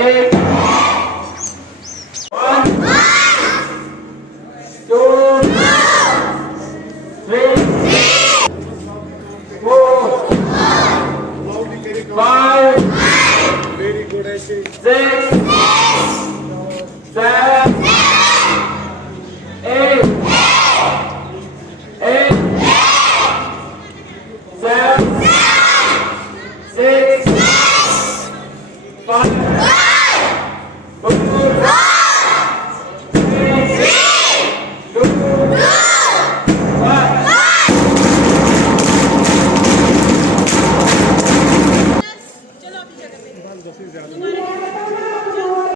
8. 1, 2, 3, 4, 5, Very good, I see. 6, 7, 8, 8, 7, 6, 5.